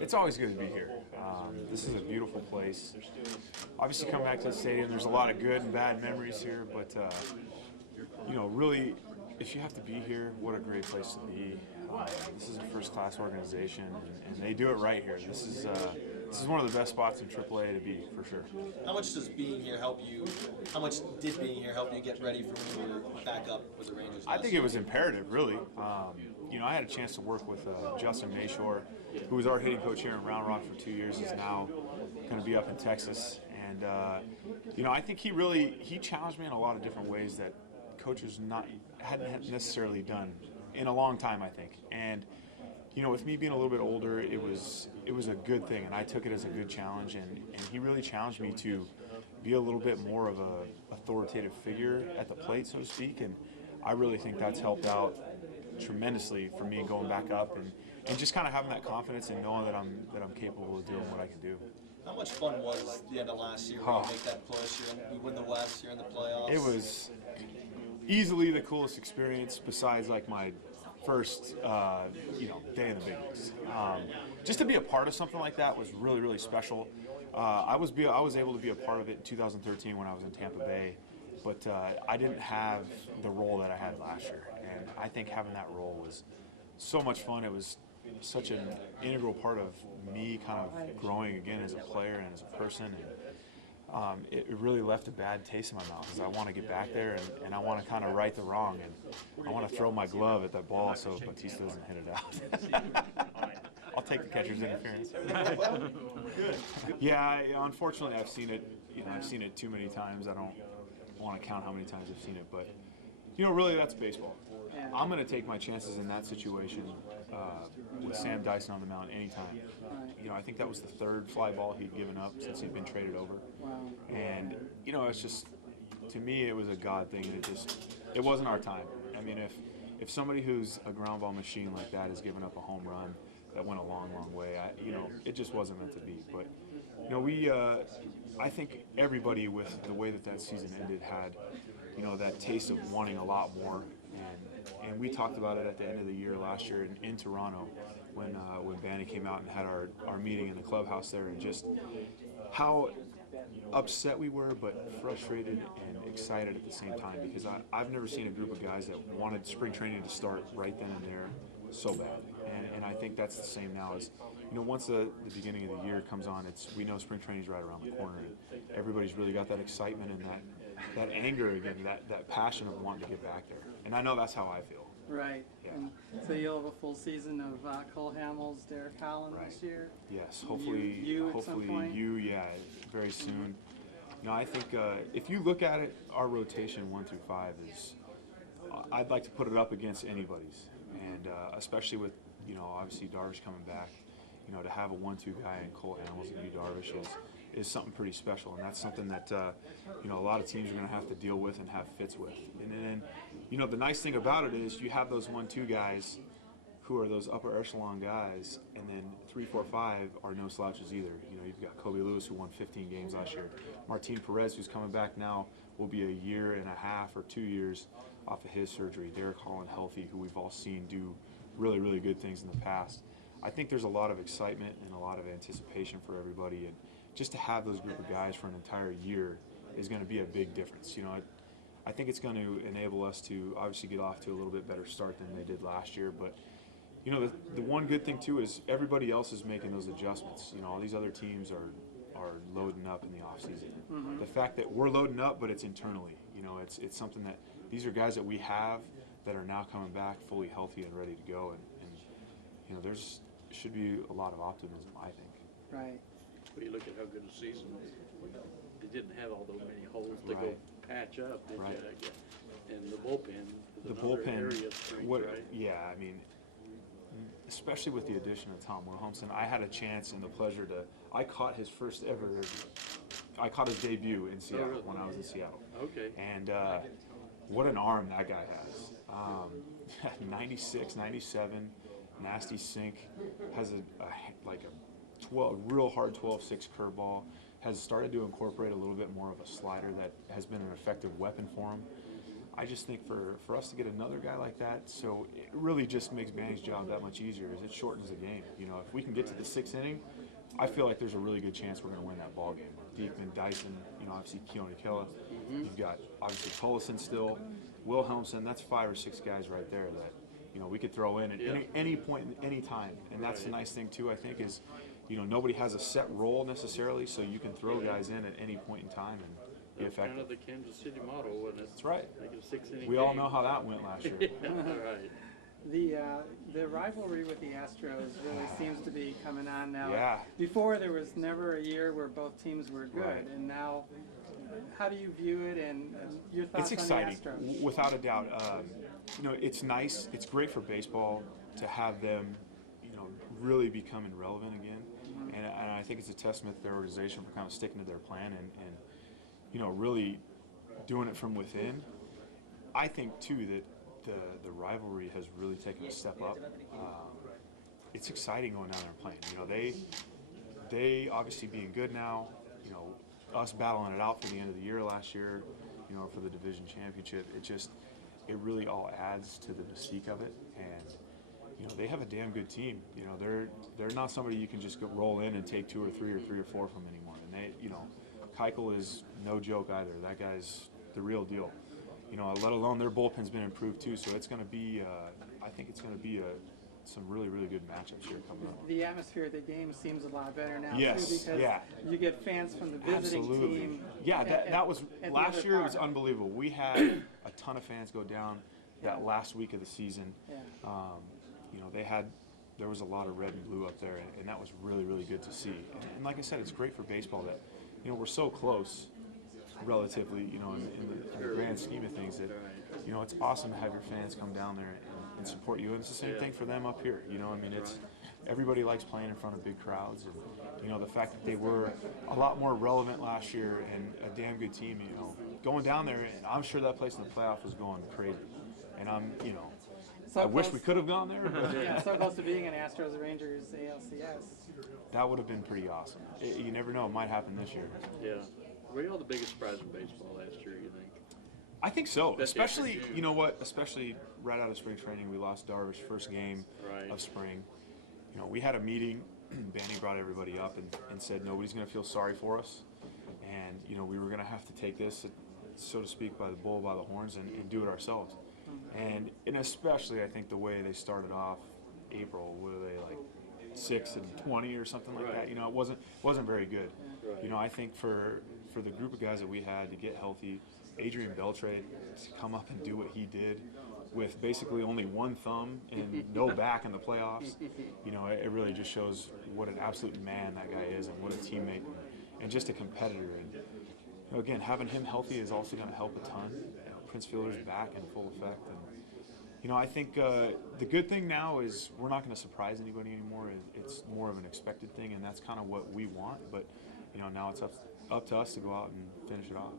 It's always good to be here. This is a beautiful place. Obviously, coming back to the stadium, there's a lot of good and bad memories here, but really, if you have to be here, what a great place to be. This is a first-class organization, and they do it right here. This is one of the best spots in AAA to be, for sure. How much does being here help you? How much did being here help you get ready for when you were back up with the Rangers? I think it was imperative, really. I had a chance to work with Justin Mayshore, who was our hitting coach here in Round Rock for 2 years, is now going to be up in Texas. And, I think he challenged me in a lot of different ways that coaches hadn't necessarily done in a long time, I think. And, with me being a little bit older, it was a good thing, and I took it as a good challenge. And he really challenged me to be a little bit more of a authoritative figure at the plate, so to speak. And I really think that's helped out tremendously for me going back up and just kind of having that confidence and knowing that I'm capable of doing what I can do. How much fun was the end of last year when you make that push? We win the West, you're in the playoffs. It was easily the coolest experience besides like my first day in the big leagues. Just to be a part of something like that was really, really special. I was able to be a part of it in 2013 when I was in Tampa Bay, but I didn't have the role that I had last year, and I think having that role was so much fun. It was such an integral part of me kind of growing again as a player and as a person, and it really left a bad taste in my mouth because I want to get back there and I want to kind of right the wrong, and I want to throw my glove at that ball so Batista doesn't hit it out. I'll take the catcher's interference. Yeah, unfortunately I've seen it. I've seen it too many times. I don't want to count how many times I've seen it, but really that's baseball. I'm going to take my chances in that situation with Sam Dyson on the mound anytime. I think that was the third fly ball he'd given up since he'd been traded over. And, it's just, to me, it was a God thing. It wasn't our time. I mean, if somebody who's a ground ball machine like that has given up a home run that went a long, long way, it just wasn't meant to be. But, I think everybody with the way that season ended had, that taste of wanting a lot more. And we talked about it at the end of the year last year in Toronto when Banny came out and had our meeting in the clubhouse there, and just how upset we were, but frustrated and excited at the same time, because I've never seen a group of guys that wanted spring training to start right then and there so bad. And I think that's the same now. Is once the beginning of the year comes on, we know spring training is right around the corner, and everybody's really got that excitement and that anger again, that passion of wanting to get back there. And I know that's how I feel. Right. Yeah. And so you'll have a full season of Cole Hamels, Derek Holland this year. Yes. Hopefully, very soon. I think if you look at it, our rotation 1 through 5 is. I'd like to put it up against anybody's, and especially with obviously Darvish coming back. To have a 1-2 guy in Cole Hamels and Darvish is something pretty special, and that's something that a lot of teams are going to have to deal with and have fits with. And then the nice thing about it is you have those 1-2 guys who are those upper echelon guys, and then 3, 4, 5 are no slouches either. You've got Kobe Lewis, who won 15 games last year. Martin Perez, who's coming back now, will be a year and a half or 2 years off of his surgery. Derek Holland, healthy, who we've all seen do really, really good things in the past. I think there's a lot of excitement and a lot of anticipation for everybody, and just to have those group of guys for an entire year is going to be a big difference. I think it's going to enable us to obviously get off to a little bit better start than they did last year, but the one good thing too is everybody else is making those adjustments. All these other teams are loading up in the offseason. Mm-hmm. The fact that we're loading up, but it's internally, it's something that these are guys that we have that are now coming back fully healthy and ready to go, and there's should be a lot of optimism, I think. Right. Well, you look at how good a season, they didn't have all those many holes to go patch up, did you? And the bullpen is another area of strength, right? Yeah, I mean, especially with the addition of Tom Wilhelmsen, I had a chance and the pleasure I caught his debut in Seattle when I was in Seattle. Okay. And what an arm that guy has. 96, 97, nasty sink, has a real hard 12-6 curveball, has started to incorporate a little bit more of a slider that has been an effective weapon for him. I just think for us to get another guy like that, so it really just makes Manny's job that much easier. Is it shortens the game. You know, if we can get to the 6th inning, I feel like there's a really good chance we're going to win that ball game. Diekman, Dyson, you know, obviously Keone Killa. You've got obviously Tollison still, Wilhelmsen. That's 5 or 6 guys right there that, you know, we could throw in at any point, any time. And that's the nice thing too, I think, is, you know, nobody has a set role necessarily, so you can throw guys in at any point in time and be That's effective. kind of the Kansas City motto, wasn't it? That's right. Like a 6-inning We all game. know how that went last year. Right. The rivalry with the Astros really seems to be coming on now. Yeah. Before there was never a year where both teams were good, Right. and now, how do you view it and your thoughts It's on the exciting, Astros? without a doubt. You know, it's nice. It's great for baseball to have them, you know, really becoming relevant again. And I think it's a testament to their organization for kind of sticking to their plan and you know, really doing it from within. I think too that the rivalry has really taken a step up. It's exciting going down there and playing. You know, they obviously being good now. You know, us battling it out for the end of the year last year. You know, for the division championship. It really all adds to the mystique of it. And you know, they have a damn good team. You know, they're not somebody you can just go roll in and take 2 or 3 or 3 or 4 from anymore. And they, you know, Keuchel is no joke either. That guy's the real deal. You know, let alone their bullpen's been improved too. So it's going to be, I think it's going to be some really, really good matchups here coming up. The atmosphere of the game seems a lot better now Yes, too, because you get fans from the visiting Absolutely. team. Yeah, that was at the last other year. It was park. unbelievable. We had a ton of fans go down that last week of the season. Yeah. You know, there was a lot of red and blue up there, and that was really, really good to see. And like I said, it's great for baseball that, you know, we're so close, relatively, you know, in the grand scheme of things that, you know, it's awesome to have your fans come down there and support you. And it's the same thing for them up here. You know, I mean, it's everybody likes playing in front of big crowds, and you know, the fact that they were a lot more relevant last year and a damn good team. You know, going down there, and I'm sure that place in the playoff was going crazy. And you know, So I wish close- we could have gone there, but Yeah, so close to being an Astros Rangers ALCS. that would have been pretty awesome. You never know; it might happen this year. Yeah. Were you all the biggest surprise in baseball last year, you think? I think so, That's the especially, afternoon. you know what, especially right out of spring training, we lost Darvish first game Right. of spring. You know, we had a meeting, Banny brought everybody up and said nobody's going to feel sorry for us. And, you know, we were going to have to take this, so to speak, by the bull, by the horns and do it ourselves. And especially, I think, the way they started off April, were they like 6-20 or something like that? You know, it wasn't very good. Right. You know, I think for the group of guys that we had to get healthy, Adrian Beltre to come up and do what he did with basically only one thumb and no back in the playoffs, you know, it really just shows what an absolute man that guy is and what a teammate and just a competitor. And you know, again, having him healthy is also going to help a ton. You know, Prince Fielder's back in full effect, and you know, I think the good thing now is we're not going to surprise anybody anymore. It's more of an expected thing, and that's kind of what we want. But you know, now it's up to us to go out and finish it off.